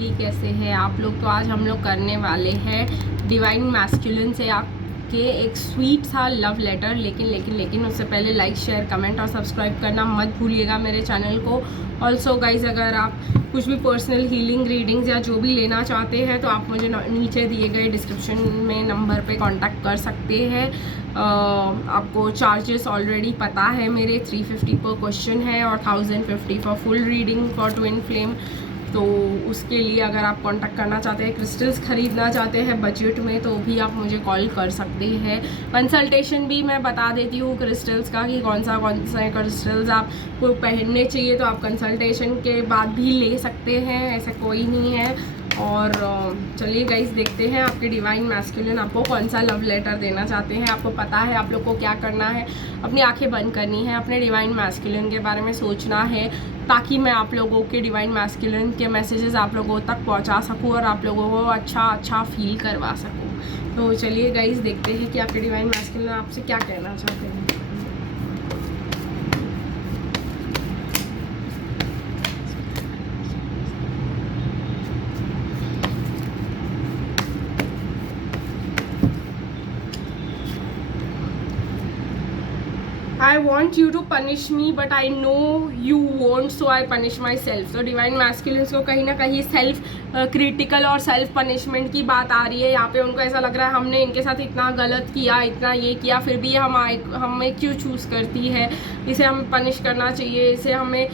Family कैसे हैं आप लोग। तो आज हम लोग करने वाले हैं डिवाइन मैस्कुलिन से आपके एक स्वीट सा लव लेटर। लेकिन उससे पहले लाइक शेयर कमेंट और सब्सक्राइब करना मत भूलिएगा मेरे चैनल को। ऑल्सो गाइज, अगर आप कुछ भी पर्सनल हीलिंग रीडिंग्स या जो भी लेना चाहते हैं तो आप मुझे नीचे दिए गए डिस्क्रिप्शन में नंबर पे कांटेक्ट कर सकते हैं। आपको चार्जेस ऑलरेडी पता है मेरे 350 पर क्वेश्चन है और 1050 for full reading for twin flame. तो उसके लिए अगर आप कांटेक्ट करना चाहते हैं, क्रिस्टल्स ख़रीदना चाहते हैं बजट में, तो भी आप मुझे कॉल कर सकते हैं। कंसल्टेशन भी मैं बता देती हूँ क्रिस्टल्स का कि कौन सा क्रिस्टल्स आपको पहनने चाहिए, तो आप कंसल्टेशन के बाद भी ले सकते हैं, ऐसा कोई नहीं है। और चलिए गाइस, देखते हैं आपके डिवाइन मैस्कुलिन आपको कौन सा लव लेटर देना चाहते हैं। आपको पता है आप लोग को क्या करना है, अपनी आंखें बंद करनी है, अपने डिवाइन मैस्कुलिन के बारे में सोचना है, ताकि मैं आप लोगों के डिवाइन मैस्कुलिन के मैसेजेस आप लोगों तक पहुंचा सकूं और आप लोगों को अच्छा फील करवा सकूं। तो चलिए गाइस, देखते हैं कि आपके डिवाइन मैस्कुलिन आपसे क्या कहना चाहते हैं। I want you to punish me but I know you won't, so I punish myself। तो डिवाइन मैस्कुलिन्स को कहीं ना कहीं सेल्फ क्रिटिकल और सेल्फ पनिशमेंट की बात आ रही है। यहाँ पे उनको ऐसा लग रहा है हमने इनके साथ इतना गलत किया, इतना ये किया, फिर भी हमें क्यों चूज़ करती है, इसे हमें पनिश करना चाहिए, इसे हमें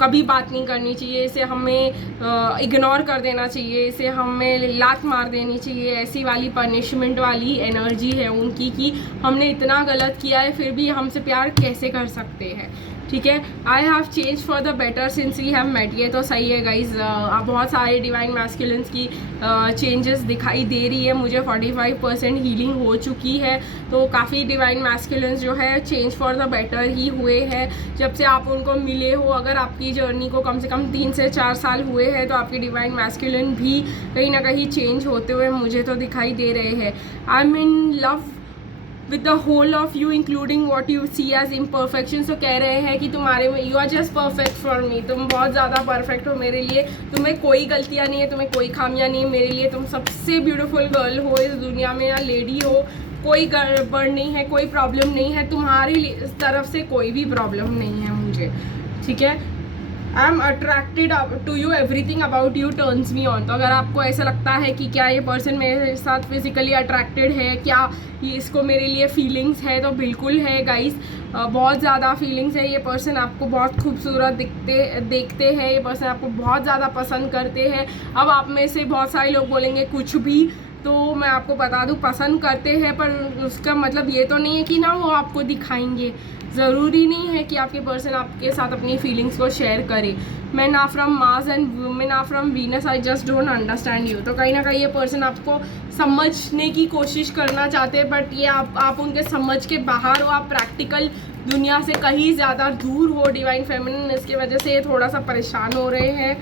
कभी बात नहीं करनी चाहिए, इसे हमें इग्नोर कर देना चाहिए, इसे हमें लात मार देनी चाहिए। ऐसी वाली पनिशमेंट वाली एनर्जी है उनकी कि हमने इतना गलत किया है फिर भी हमसे प्यार कैसे कर सकते हैं। ठीक है, I have change for the better since we have met. ये तो सही है गाइज, बहुत सारे डिवाइन मैस्कुलिन्स की चेंजेस दिखाई दे रही है मुझे। 45% हीलिंग हो चुकी है, तो काफ़ी डिवाइन मैस्कुलिन्स जो है चेंज फॉर द बेटर ही हुए हैं जब से आप उनको मिले हो। अगर आपकी जर्नी को कम से कम 3 से 4 साल हुए हैं तो आपके डिवाइन मैस्कुलिन भी कहीं ना कहीं चेंज होते हुए मुझे तो दिखाई दे रहे हैं। I am in love with the whole of you including what you see as imperfection. तो कह रहे हैं कि तुम्हारे में you are just perfect for me, तुम बहुत ज़्यादा परफेक्ट हो मेरे लिए, तुम्हें कोई गलतियाँ नहीं है, तुम्हें कोई खामियाँ नहीं है, मेरे लिए तुम सबसे ब्यूटीफुल गर्ल हो इस दुनिया में, या लेडी हो, कोई गड़बड़ नहीं है, कोई प्रॉब्लम नहीं है, तुम्हारी तरफ से कोई भी प्रॉब्लम नहीं है मुझे। ठीक है, I am attracted to you, everything about you turns me on. तो अगर आपको ऐसा लगता है कि क्या ये पर्सन मेरे साथ फिजिकली अट्रैक्टेड है, क्या ये इसको मेरे लिए फीलिंग्स है, तो बिल्कुल है गाइस, बहुत ज़्यादा फीलिंग्स है। ये पर्सन आपको बहुत खूबसूरत देखते हैं, ये पर्सन आपको बहुत ज़्यादा पसंद करते हैं। अब आप में से बहुत सारे लोग बोलेंगे कुछ भी, तो मैं आपको बता दूं पसंद करते हैं, पर उसका मतलब ये तो नहीं है कि ना वो आपको दिखाएंगे। ज़रूरी नहीं है कि आपके पर्सन आपके साथ अपनी फीलिंग्स को शेयर करे। Man are from Mars and women are from Venus, I just don't understand you. तो कहीं ना कहीं ये पर्सन आपको समझने की कोशिश करना चाहते हैं, बट ये आप उनके समझ के बाहर हो, आप प्रैक्टिकल दुनिया से कहीं ज़्यादा दूर हो डिवाइन फेमिनिन, इसकी वजह से ये थोड़ा सा परेशान हो रहे हैं।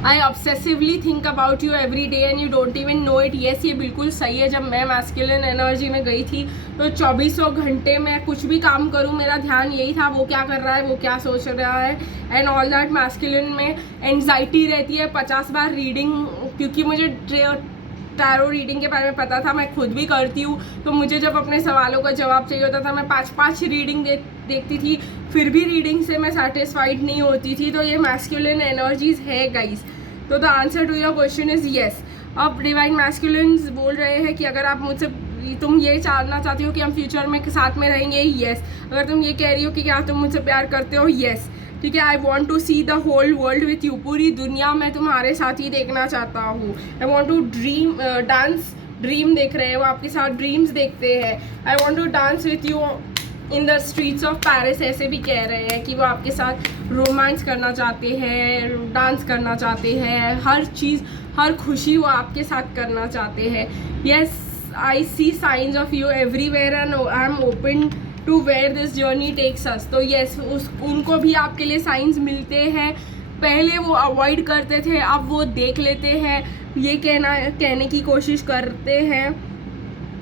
I obsessively think about you every day and you don't even know it. Yes, ये बिल्कुल सही है। जब मैं मैस्कुलिन एनर्जी में गई थी तो 2400 घंटे मैं कुछ भी काम करूँ मेरा ध्यान यही था, वो क्या कर रहा है, वो क्या सोच रहा है, एंड ऑल दैट। मैस्कुलिन में एंग्जाइटी रहती है 50 बार रीडिंग, क्योंकि मुझे टैरो रीडिंग के बारे में पता था, मैं खुद भी करती हूँ, तो मुझे जब अपने सवालों का जवाब चाहिए होता था मैं 5-5 रीडिंग देखती थी, फिर भी रीडिंग से मैं सेटिस्फाइड नहीं होती थी। तो ये मैस्कुलिन एनर्जीज है गाइस। तो the answer to your question is yes. अब डिवाइन मैस्कुलिन्स बोल रहे हैं कि अगर आप मुझसे, तुम ये जानना चाहती हो कि हम फ्यूचर में साथ में रहेंगे, येस। अगर तुम ये कह रही हो कि क्या तुम मुझसे प्यार करते हो, येस। ठीक है, I want to see the whole world with you, पूरी दुनिया मैं तुम्हारे साथ ही देखना चाहता हूँ। आई वॉन्ट टू ड्रीम देख रहे हैं वो आपके साथ, ड्रीम्स देखते हैं। I want to dance with you in the streets of Paris, ऐसे भी कह रहे हैं कि वो आपके साथ रोमांस करना चाहते हैं, डांस करना चाहते हैं, हर चीज़, हर खुशी वो आपके साथ करना चाहते हैं। Yes, I see signs of you everywhere and I am open to where this journey takes us. तो येस, उनको भी आपके लिए साइंस मिलते हैं। पहले वो अवॉइड करते थे, अब वो देख लेते हैं, ये कहने की कोशिश करते हैं।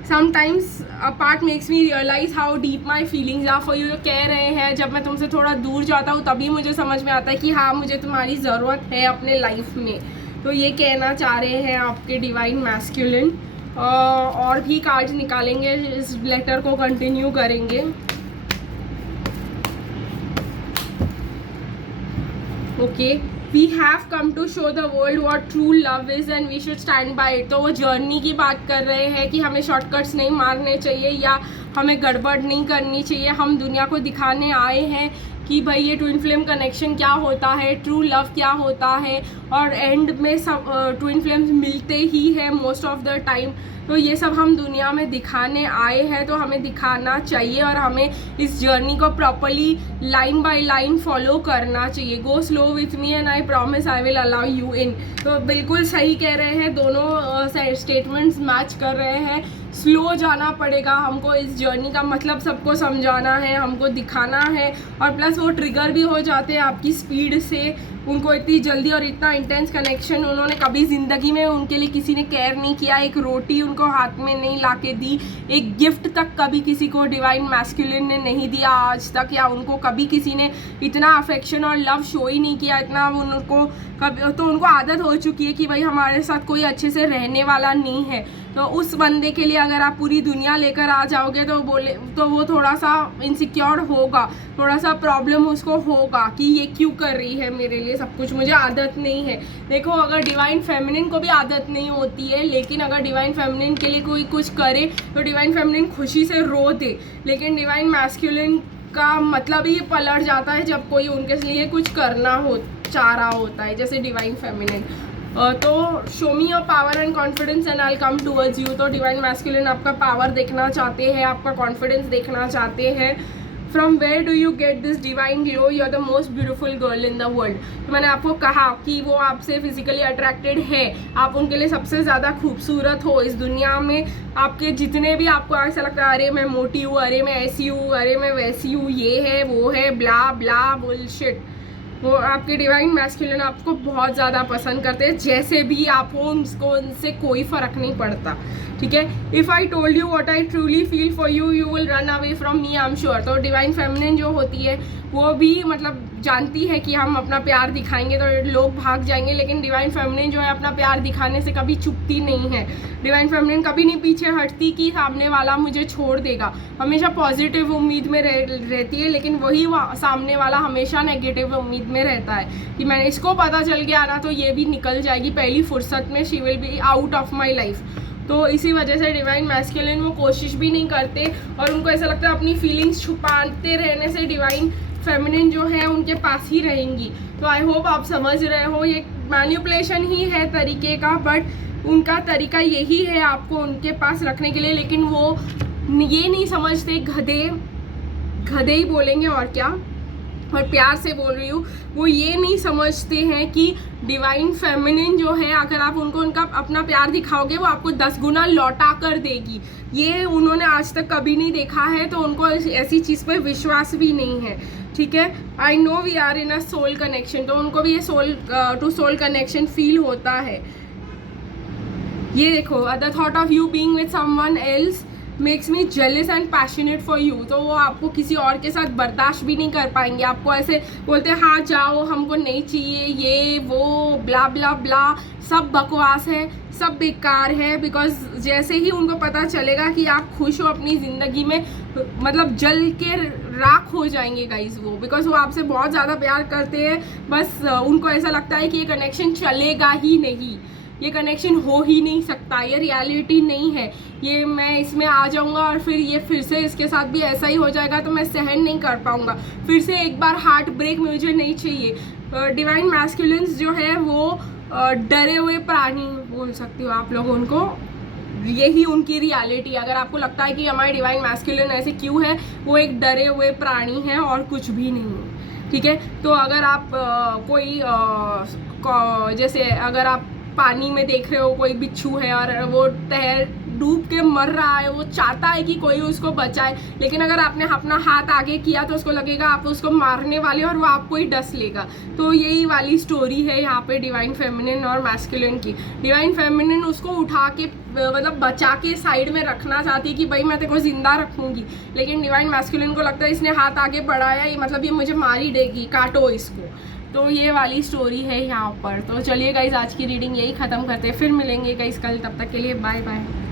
Sometimes a part makes me realise how deep my feelings are for you. कह रहे हैं जब मैं तुमसे थोड़ा दूर जाता हूँ तभी मुझे समझ में आता है कि हाँ मुझे तुम्हारी ज़रूरत है अपने लाइफ में। तो ये कहना चाह रहे हैं आपके डिवाइन मैस्कुलिन। और भी कार्ड्स निकालेंगे, इस लेटर को कंटिन्यू करेंगे। Okay, we have come to show the world what true love is and we should stand by it. तो वो जर्नी की बात कर रहे हैं कि हमें शॉर्टकट्स नहीं मारने चाहिए या हमें गड़बड़ नहीं करनी चाहिए। हम दुनिया को दिखाने आए हैं कि भाई ये ट्विन फ्लेम कनेक्शन क्या होता है, ट्रू लव क्या होता है, और एंड में सब ट्विन फ्लेम्स मिलते ही है मोस्ट ऑफ द टाइम। तो ये सब हम दुनिया में दिखाने आए हैं, तो हमें दिखाना चाहिए और हमें इस जर्नी को properly line by line follow करना चाहिए। Go slow with me and I promise I will allow you in. तो बिल्कुल सही कह रहे हैं, दोनों स्टेटमेंट्स मैच कर रहे हैं। स्लो जाना पड़ेगा हमको, इस जर्नी का मतलब सबको समझाना है, हमको दिखाना है। और प्लस वो ट्रिगर भी हो जाते हैं आपकी स्पीड से, उनको इतनी जल्दी और इतना इंटेंस कनेक्शन उन्होंने कभी ज़िंदगी में उनके लिए किसी ने केयर नहीं किया, एक रोटी उनको हाथ में नहीं ला के दी, एक गिफ्ट तक कभी किसी को डिवाइन मैस्कुलिन ने नहीं दिया आज तक, या उनको कभी किसी ने इतना अफेक्शन और लव शो ही नहीं किया इतना उनको कभी। तो उनको आदत हो चुकी है कि भाई हमारे साथ कोई अच्छे से रहने वाला नहीं है। तो उस बंदे के लिए अगर आप पूरी दुनिया लेकर आ जाओगे तो वो थोड़ा सा इनसिक्योर होगा, थोड़ा सा प्रॉब्लम उसको होगा कि ये क्यों कर रही है मेरे लिए सब कुछ, मुझे आदत नहीं है। देखो अगर डिवाइन फेमिनिन को भी आदत नहीं होती है, लेकिन अगर डिवाइन फेमिनिन के लिए कोई कुछ करे तो डिवाइन फेमिनिन खुशी से रो दे, लेकिन डिवाइन मैस्कुलिन का मतलब ही पलट जाता है जब कोई उनके लिए कुछ करना चाह रहा होता है, जैसे डिवाइन फेमिनिन। तो show me your power and confidence and I come towards you. तो डिवाइन मैस्कुलिन आपका पावर देखना चाहते हैं, आपका कॉन्फिडेंस देखना चाहते हैं। From where do you get this divine glow, you are the most beautiful girl in the world. तो मैंने आपको कहा कि वो आपसे फिजिकली अट्रैक्टेड है, आप उनके लिए सबसे ज़्यादा खूबसूरत हो इस दुनिया में। आपके जितने भी आपको ऐसा लगता है अरे मैं मोटी हूँ, अरे मैं ऐसी हूँ, अरे मैं वैसी हूँ, ये है वो है, ब्ला ब्ला बुलशिट, वो आपके डिवाइन मैस्कुलिन आपको बहुत ज़्यादा पसंद करते हैं। जैसे भी आप हो उनसे कोई फ़र्क नहीं पड़ता, ठीक है। If I told you what I truly feel for you, you will run away from me, I am sure. तो डिवाइन फेमिनिन जो होती है वो भी मतलब जानती है कि हम अपना प्यार दिखाएंगे तो लोग भाग जाएंगे, लेकिन डिवाइन फेमिनिन जो है अपना प्यार दिखाने से कभी चुकती नहीं है। डिवाइन फेमिनिन कभी नहीं पीछे हटती कि सामने वाला मुझे छोड़ देगा, हमेशा पॉजिटिव उम्मीद में रहती है, लेकिन वही सामने वाला हमेशा नेगेटिव उम्मीद में रहता है कि मैंने इसको पता चल गया ना तो ये भी निकल जाएगी पहली फुर्सत में, she will be out of my life. तो इसी वजह से डिवाइन मैस्कुलिन वो कोशिश भी नहीं करते और उनको ऐसा लगता है अपनी फीलिंग्स छुपाते रहने से डिवाइन फेमिनिन जो है उनके पास ही रहेंगी। तो आई होप आप समझ रहे हो, ये मैनिपुलेशन ही है तरीके का, बट उनका तरीका यही है आपको उनके पास रखने के लिए। लेकिन वो ये नहीं समझते, गधे ही बोलेंगे और क्या, और प्यार से बोल रही हूँ, वो ये नहीं समझते हैं कि डिवाइन फेमिनिन जो है अगर आप उनको उनका अपना प्यार दिखाओगे वो आपको 10 गुना लौटा कर देगी। ये उन्होंने आज तक कभी नहीं देखा है, तो उनको ऐसी चीज़ पर विश्वास भी नहीं है, ठीक है। I know we are in a soul connection, तो उनको भी ये soul to soul connection feel होता है। ये देखो, the thought of you being with someone else makes me jealous and passionate for you. तो वो आपको किसी और के साथ बर्दाश्त भी नहीं कर पाएंगे, आपको ऐसे बोलते हैं हाँ जाओ हमको नहीं चाहिए, ये वो ब्ला ब्ला ब्ला, सब बकवास है, सब बेकार है। बिकॉज जैसे ही उनको पता चलेगा कि आप खुश हो अपनी ज़िंदगी में, मतलब जल के राख हो जाएंगे गाइज वो, बिकॉज वो आपसे बहुत ज़्यादा प्यार करते हैं। बस उनको ऐसा लगता है कि ये कनेक्शन चलेगा ही नहीं, ये कनेक्शन हो ही नहीं सकता, ये रियलिटी नहीं है, ये मैं इसमें आ जाऊंगा और फिर से इसके साथ भी ऐसा ही हो जाएगा तो मैं सहन नहीं कर पाऊंगा, फिर से एक बार हार्ट ब्रेक मुझे नहीं चाहिए। डिवाइन मैस्कुलिन्स जो है वो डरे हुए प्राणी बोल सकती हो आप लोग उनको, यही उनकी रियलिटी है। अगर आपको लगता है कि हमारे डिवाइन मैस्कुलिन ऐसे क्यों है, वो एक डरे हुए प्राणी हैं और कुछ भी नहीं है, ठीक है। तो अगर आप जैसे अगर आप पानी में देख रहे हो कोई बिच्छू है और वो डूब के मर रहा है, वो चाहता है कि कोई उसको बचाए, लेकिन अगर आपने अपना हाथ आगे किया तो उसको लगेगा आप उसको मारने वाले और वो आपको ही डस लेगा। तो यही वाली स्टोरी है यहाँ पे डिवाइन फेमिनिन और मैस्कुलिन की। डिवाइन फेमिनिन उसको उठा के मतलब बचा के साइड में रखना चाहती है कि भाई मैं तेरे को जिंदा रखूंगी, लेकिन डिवाइन मैस्कुलिन को लगता है इसने हाथ आगे बढ़ाया, ये मतलब ये मुझे मार ही देगी, काटो इसको। तो ये वाली स्टोरी है यहाँ पर। तो चलिए गाइस, आज की रीडिंग यही ख़त्म करते हैं, फिर मिलेंगे गाइस कल, तब तक के लिए बाय बाय।